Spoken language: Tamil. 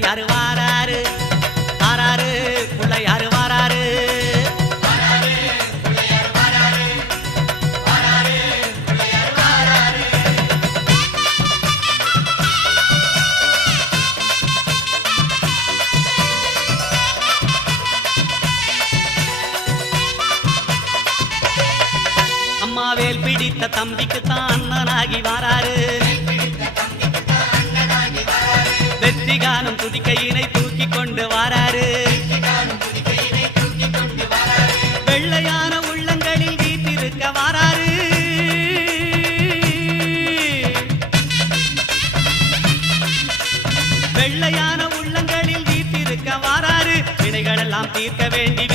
யாரு வாராரு வாராரு புள்ள யாரு வாராரு அம்மாவேல் பிடித்த தம்பிக்கு தான் அண்ணனாகி வாராரு வெற்றி காணும் துதிக்கையினை தூக்கி கொண்டு வாராரு வெள்ளையான உள்ளங்களில் வீட்டிருக்க வாராரு வெள்ளையான உள்ளங்களில் வீட்டிருக்க வாராரு வினைகளெல்லாம் தீர்க்க வேண்டி